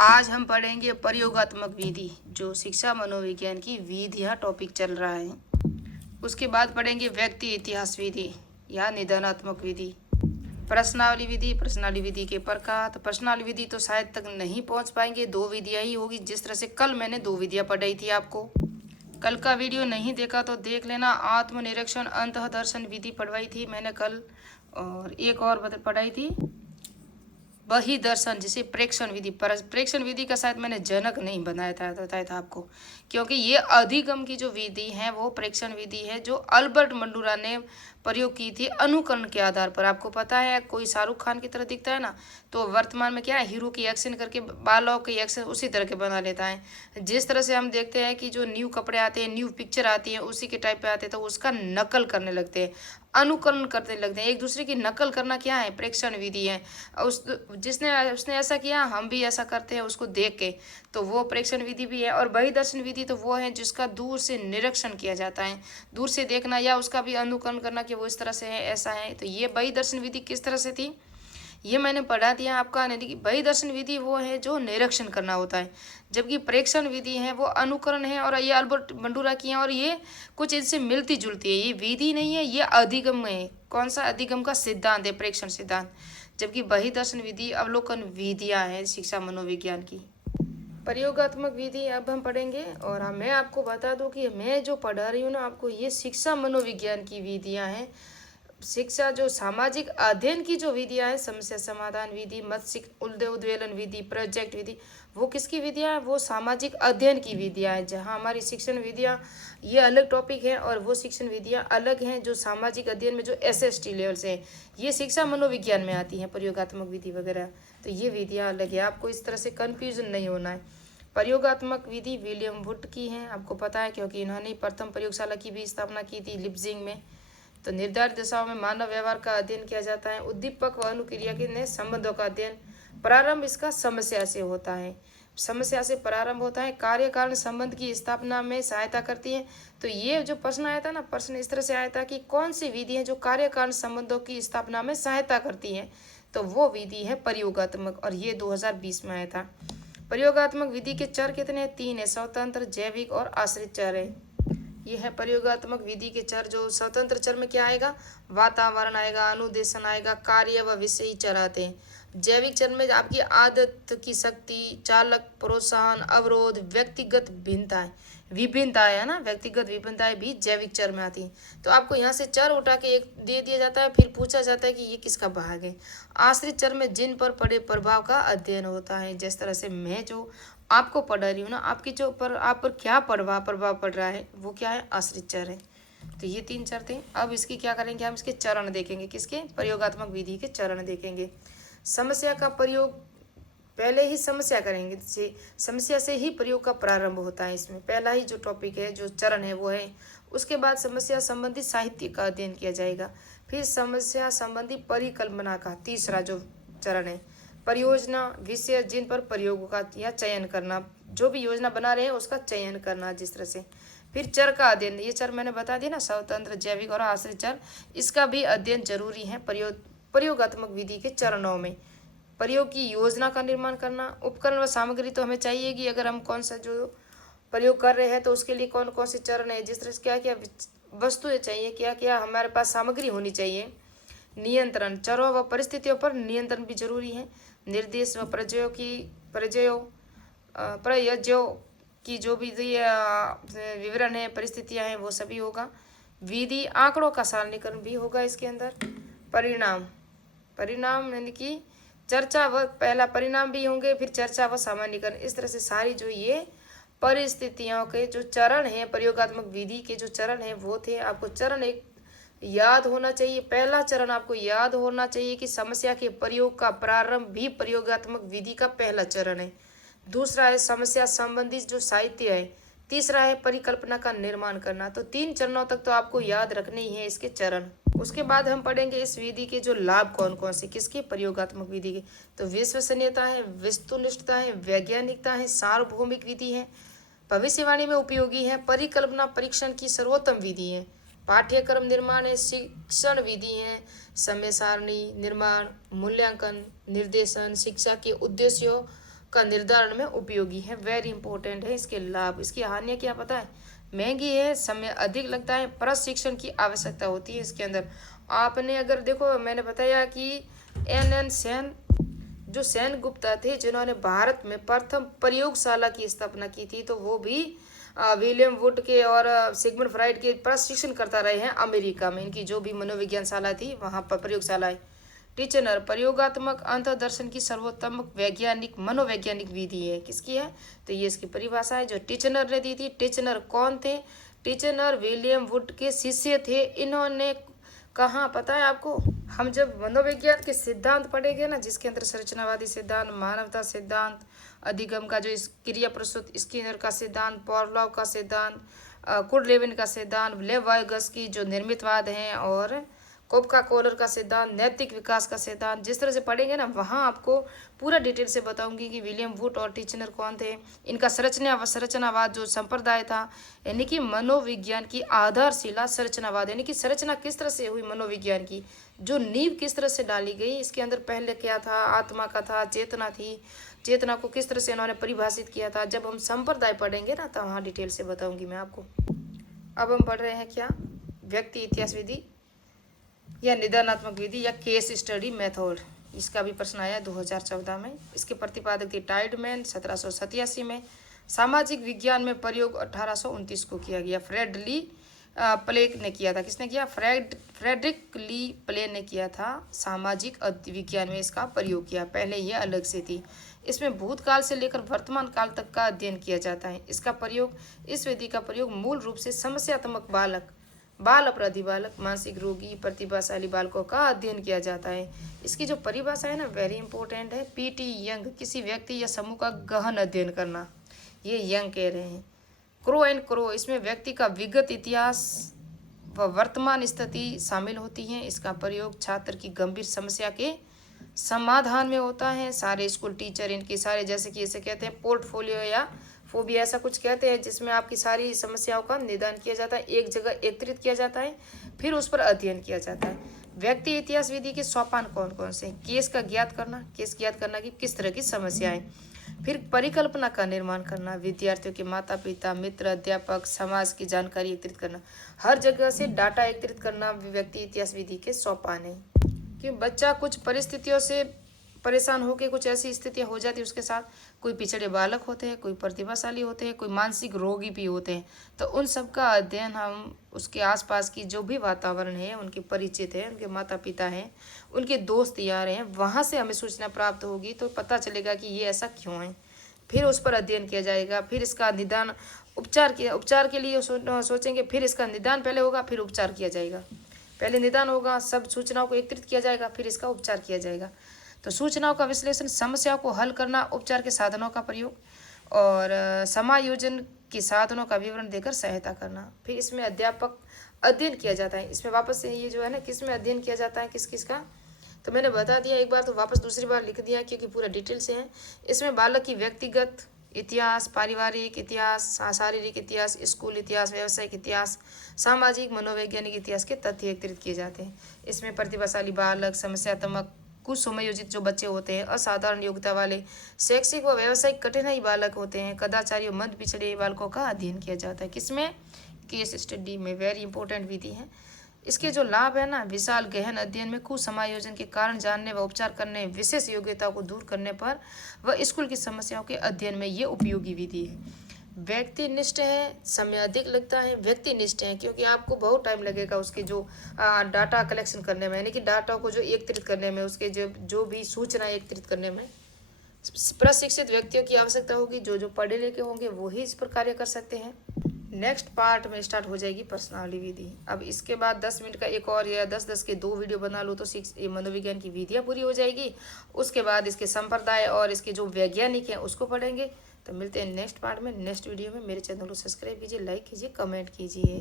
आज हम पढ़ेंगे प्रयोगात्मक विधि, जो शिक्षा मनोविज्ञान की विधियाँ टॉपिक चल रहा है। उसके बाद पढ़ेंगे व्यक्ति इतिहास विधि या निदानात्मक विधि, प्रश्नावली विधि के प्रकार। तो प्रश्नावली विधि तो शायद तक नहीं पहुंच पाएंगे, दो विधियाँ ही होगी। जिस तरह से कल मैंने दो विधियाँ पढ़ाई थी आपको, कल का वीडियो नहीं देखा तो देख लेना। आत्मनिरीक्षण अंतः दर्शन विधि पढ़वाई थी मैंने कल, और एक और पढ़ाई थी वही दर्शन, जिसे प्रेक्षण विधि। प्रेक्षण विधि का शायद मैंने जनक नहीं बताया था आपको, क्योंकि ये अधिगम की जो विधि है वो प्रेक्षण विधि है, जो अल्बर्ट मंडूरा ने प्रयोग की थी अनुकरण के आधार पर। आपको पता है, कोई शाहरुख खान की तरह दिखता है ना, तो वर्तमान में क्या है, हीरो की एक्शन करके बालों की एक्शन उसी तरह के बना लेता है। जिस तरह से हम देखते हैं कि जो न्यू कपड़े आते हैं, न्यू पिक्चर आती है, उसी के टाइप पे आते हैं, तो उसका नकल करने लगते हैं, अनुकरण करने लगते हैं। एक दूसरे की नकल करना क्या है, प्रेक्षण विधि है। उस उसने ऐसा किया, हम भी ऐसा करते हैं उसको देख के, तो वो प्रेक्षण विधि भी है। और बही दर्शन विधि तो वो है जिसका दूर से निरीक्षण किया जाता है, दूर से देखना या उसका भी अनुकरण करना कि वो इस तरह से है, ऐसा है। तो ये बही दर्शन विधि किस तरह से थी, ये मैंने पढ़ा दिया आपका। यानी बही दर्शन विधि वो है जो निरीक्षण करना होता है, जबकि प्रेक्षण विधि है वो अनुकरण है। और ये अल्बर्ट मंडूरा की है, और ये कुछ इनसे मिलती जुलती है। ये विधि नहीं है, ये अधिगम है। कौन सा अधिगम का सिद्धांत है, प्रेक्षण सिद्धांत। जबकि बही दर्शन विधि अवलोकन विधियां हैं शिक्षा मनोविज्ञान की। प्रयोगात्मक विधि अब हम पढ़ेंगे। और मैं आपको बता दूं कि मैं जो पढ़ा रही हूँ ना आपको, ये शिक्षा मनोविज्ञान की विधियां हैं। शिक्षा जो सामाजिक अध्ययन की जो विधियां हैं, समस्या समाधान विधि, उद्वेलन विधि, प्रोजेक्ट विधि, वो किसकी विधियां हैं, वो सामाजिक अध्ययन की विधियां हैं। जहां हमारी शिक्षण विधियां ये अलग टॉपिक है, और वो शिक्षण विधियां अलग हैं जो सामाजिक अध्ययन में जो SST लेवल से है, ये शिक्षा मनोविज्ञान में आती हैं, प्रयोगात्मक विधि वगैरह। तो ये विधियां अलग है, आपको इस तरह से कन्फ्यूजन नहीं होना है। प्रयोगात्मक विधि विलियम वुड की है, आपको पता है, क्योंकि इन्होंने प्रथम प्रयोगशाला की भी स्थापना की थी लिप्जिंग में। तो निर्धारित दिशाओं में मानव व्यवहार का अध्ययन किया जाता है। उद्दीपक व अनुक्रिया के संबंधों का अध्ययन, प्रारंभ इसका समस्या से होता है, समस्या से प्रारंभ होता है। कार्य कारण संबंध की स्थापना में सहायता करती है। तो ये जो प्रश्न आया था ना, प्रश्न इस तरह से आया था कि कौन सी विधि है जो कार्य कारण संबंधों की स्थापना में सहायता करती है, तो वो विधि है प्रयोगात्मक, और ये 2020 में आया था। प्रयोगात्मक विधि के चर कितने हैं, 3 है, स्वतंत्र, जैविक और आश्रित चर है। ये है प्रयोगात्मक विधि के चर। जो स्वतंत्र चर में क्या आएगा, वातावरण आएगा, अनुदेशन आएगा, कार्य व विषयी चर आते हैं। जैविक चर में आपकी आदत की शक्ति, चालक, प्रोत्साहन, अवरोध, व्यक्तिगत भिन्नताएं, विभिन्नताएं है ना, व्यक्तिगत विभिन्नताएं भी जैविक चर में आती हैं। तो आपको यहाँ से चर उठा के एक दे दिया जाता है, फिर पूछा जाता है कि ये किसका भाग है। आश्रित चर में जिन पर पड़े प्रभाव का अध्ययन होता है। जिस तरह से मैं जो आपको पढ़ा रही हूँ ना, आपकी जो पर आप पर क्या प्रभाव पड़ रहा है, वो क्या है, आश्रित चर है। तो ये 3 चर थे। अब इसकी क्या करेंगे, हम इसके चरण देखेंगे, किसके, प्रयोगात्मक विधि के चरण देखेंगे। समस्या का प्रयोग, पहले ही समस्या करेंगे, समस्या से ही प्रयोग का प्रारंभ होता है। इसमें पहला ही जो टॉपिक है, जो चरण है वो है। उसके बाद समस्या संबंधी साहित्य का अध्ययन किया जाएगा। फिर समस्या संबंधी परिकल्पना का तीसरा जो चरण है, परियोजना, विषय जिन पर प्रयोग का या चयन करना, जो भी योजना बना रहे हैं उसका चयन करना जिस तरह से। फिर चर का अध्ययन, ये चर मैंने बता दिया ना, स्वतंत्र, जैविक और आश्रित चर, इसका भी अध्ययन जरूरी है प्रयोगात्मक विधि के चरणों में। प्रयोग की योजना का निर्माण करना, उपकरण व सामग्री तो हमें चाहिए कि अगर हम कौन सा जो प्रयोग कर रहे हैं तो उसके लिए कौन कौन से चरण है, जिस तरह से क्या क्या वस्तुएं चाहिए, क्या क्या हमारे पास सामग्री होनी चाहिए। नियंत्रण, चरों व परिस्थितियों पर नियंत्रण भी जरूरी है। निर्देश व प्रयोज्यों की जो भी विवरण है, परिस्थितियां हैं, वो सभी होगा। विधि, आंकड़ों का सारणीकरण भी होगा इसके अंदर। परिणाम यानी कि चर्चा व पहला परिणाम भी होंगे, फिर चर्चा व सामान्यीकरण। इस तरह से सारी जो ये परिस्थितियों के जो चरण हैं, प्रयोगात्मक विधि के जो चरण हैं वो थे। आपको चरण एक याद होना चाहिए। पहला चरण आपको याद होना चाहिए कि समस्या के प्रयोग का प्रारंभ भी प्रयोगात्मक विधि का पहला चरण है। दूसरा है समस्या संबंधित जो साहित्य है। तीसरा है परिकल्पना का निर्माण करना। तो 3 चरणों तक तो आपको याद रखने ही है इसके चरण। उसके बाद हम पढ़ेंगे इस विधि के जो लाभ कौन कौन से, किसके, प्रयोगात्मक विधि के। तो विश्वसनीयता है, वस्तुनिष्ठता है, वैज्ञानिकता है, सार्वभौमिक विधि है, भविष्यवाणी में उपयोगी है, परिकल्पना परीक्षण की सर्वोत्तम विधि है, पाठ्यक्रम निर्माण है, शिक्षण विधि है, समय सारणी निर्माण, मूल्यांकन, निर्देशन, शिक्षा के उद्देश्यों का निर्धारण में उपयोगी है। वेरी इंपॉर्टेंट है। इसके लाभ, इसकी हानियां क्या पता है? महंगी है, समय अधिक लगता है, प्रशिक्षण की आवश्यकता होती है इसके अंदर। आपने अगर देखो, मैंने बताया कि एन सेन, जो सेन गुप्ता थे जिन्होंने भारत में प्रथम प्रयोगशाला की स्थापना की थी, तो वो भी विलियम वुड के और सिगमंड फ्राइड के प्रशिक्षण करता रहे हैं अमेरिका में। इनकी जो भी मनोविज्ञानशाला थी वहाँ पर प्रयोगशालाएं। टिचनर प्रयोगात्मक अंतर्दर्शन की सर्वोत्तम वैज्ञानिक मनोवैज्ञानिक विधि है। किसकी है? तो ये इसकी परिभाषा है जो टिचनर ने दी थी। टिचनर कौन थे? टिचनर विलियम वुड के शिष्य थे। इन्होंने कहाँ पता है आपको? हम जब मनोविज्ञान के सिद्धांत पढ़ेंगे ना, जिसके अंदर संरचनावादी सिद्धांत, मानवता सिद्धांत, अधिगम का जो इस क्रिया प्रस्तुत स्किनर का सिद्धांत, पॉवलोव का सिद्धांत, कुर्लेविन का सिद्धांत, लेवाइगस की जो निर्मितवाद हैं, और कोपका कोलर का सिद्धांत, नैतिक विकास का सिद्धांत, जिस तरह से पढ़ेंगे ना, वहाँ आपको पूरा डिटेल से बताऊंगी कि विलियम वुड और टिचनर कौन थे, इनका संरचनावाद जो संप्रदाय था, यानी कि मनोविज्ञान की आधारशिला संरचनावाद, यानी कि संरचना किस तरह से हुई मनोविज्ञान की, जो नींव किस तरह से डाली गई, इसके अंदर पहले क्या था, आत्मा का था, चेतना थी, चेतना को किस तरह से इन्होंने परिभाषित किया था। जब हम संप्रदाय पढ़ेंगे ना, तो वहाँ डिटेल से बताऊंगी मैं आपको। अब हम पढ़ रहे हैं क्या? व्यक्ति इतिहास विधि या निदानात्मक विधि या केस स्टडी मेथड। इसका भी प्रश्न आया 2014 में। इसके प्रतिपादक थे टाइडमैन 1787 में। सामाजिक विज्ञान में प्रयोग 1829 को किया गया। फ्रेडली प्लेक ने किया था। किसने किया? फ्रेडरिक ली प्ले ने किया था। सामाजिक विज्ञान में इसका प्रयोग किया। पहले ये अलग से थी। इसमें भूतकाल से लेकर वर्तमान काल तक का अध्ययन किया जाता है। इसका प्रयोग, इस विधि का प्रयोग मूल रूप से समस्यात्मक बाल अपराधी बालक, मानसिक रोगी, प्रतिभाशाली बालकों का अध्ययन किया जाता है। इसकी जो परिभाषा है ना, वेरी इंपॉर्टेंट है। पीटी यंग, किसी व्यक्ति या समूह का गहन अध्ययन करना, ये यंग कह रहे हैं। क्रो एंड क्रो, इसमें व्यक्ति का विगत इतिहास व वर्तमान स्थिति शामिल होती है। इसका प्रयोग छात्र की गंभीर समस्या के समाधान में होता है। सारे स्कूल टीचर इनके सारे, जैसे कि इसे कहते हैं पोर्टफोलियो या फोबिया, ऐसा कुछ कहते हैं, जिसमें आपकी सारी समस्याओं का निदान किया जाता है, एक जगह एकत्रित किया जाता है, फिर उस पर अध्ययन किया जाता है। व्यक्ति इतिहास विधि के सोपान कौन कौन से? केस ज्ञात करना कि किस तरह की समस्याएं, फिर परिकल्पना का निर्माण करना, विद्यार्थियों के माता पिता, मित्र, अध्यापक, समाज की जानकारी एकत्रित करना, हर जगह से डाटा एकत्रित करना व्यक्ति इतिहास विधि के सोपान है। कि बच्चा कुछ परिस्थितियों से परेशान होकर कुछ ऐसी स्थितियां हो जाती है उसके साथ, कोई पिछड़े बालक होते हैं, कोई प्रतिभाशाली होते हैं, कोई मानसिक रोगी भी होते हैं, तो उन सब का अध्ययन हम उसके आसपास की जो भी वातावरण है, उनके परिचित है, उनके माता पिता हैं, उनके दोस्त यार हैं, वहाँ से हमें सूचना प्राप्त होगी, तो पता चलेगा कि ये ऐसा क्यों है, फिर उस पर अध्ययन किया जाएगा, फिर इसका निदान उपचार के लिए सोचेंगे, फिर इसका निदान पहले होगा, फिर उपचार किया जाएगा। पहले निदान होगा, सब सूचनाओं को एकत्रित किया जाएगा, फिर इसका उपचार किया जाएगा। तो सूचनाओं का विश्लेषण, समस्याओं को हल करना, उपचार के साधनों का प्रयोग और समायोजन के साधनों का विवरण देकर सहायता करना। फिर इसमें अध्यापक अध्ययन किया जाता है। इसमें वापस से ये जो है ना, किस में अध्ययन किया जाता है, किस किस का, तो मैंने बता दिया एक बार, तो वापस दूसरी बार लिख दिया क्योंकि पूरा डिटेल से है। इसमें बालक की व्यक्तिगत इतिहास, पारिवारिक इतिहास, शारीरिक इतिहास, स्कूल इतिहास, व्यावसायिक इतिहास, सामाजिक मनोवैज्ञानिक इतिहास के तथ्य एकत्रित किए जाते हैं। इसमें प्रतिभाशाली बालक, समस्यात्मक कुछ सुमयोजित जो बच्चे होते हैं, असाधारण योग्यता वाले, शैक्षिक व व्यावसायिक कठिनाई बालक होते हैं, कदाचारी मध्य पिछड़े बालकों का अध्ययन किया जाता है। किसमें? केस स्टडी में। वेरी इंपॉर्टेंट विधि है। इसके जो लाभ है ना, विशाल गहन अध्ययन में कुसमायोजन के कारण जानने व उपचार करने, विशेष योग्यता को दूर करने पर व स्कूल की समस्याओं के अध्ययन में ये उपयोगी विधि है। व्यक्तिनिष्ठ है, समय अधिक लगता है। व्यक्तिनिष्ठ है क्योंकि आपको बहुत टाइम लगेगा उसके जो डाटा कलेक्शन करने में, यानी कि डाटा को जो एकत्रित करने में, उसके जो भी सूचना एकत्रित करने में प्रशिक्षित व्यक्तियों की आवश्यकता होगी। जो पढ़े लिखे होंगे वो ही इस पर कार्य कर सकते हैं। नेक्स्ट पार्ट में स्टार्ट हो जाएगी प्रश्नावली विधि। अब इसके बाद 10 मिनट का एक और या 10-10 के 2 वीडियो बना लो तो मनोविज्ञान की विधियाँ पूरी हो जाएगी। उसके बाद इसके संप्रदाय और इसके जो वैज्ञानिक हैं उसको पढ़ेंगे। तो मिलते हैं नेक्स्ट पार्ट में, नेक्स्ट वीडियो में। मेरे चैनल को सब्सक्राइब कीजिए, लाइक कीजिए, कमेंट कीजिए।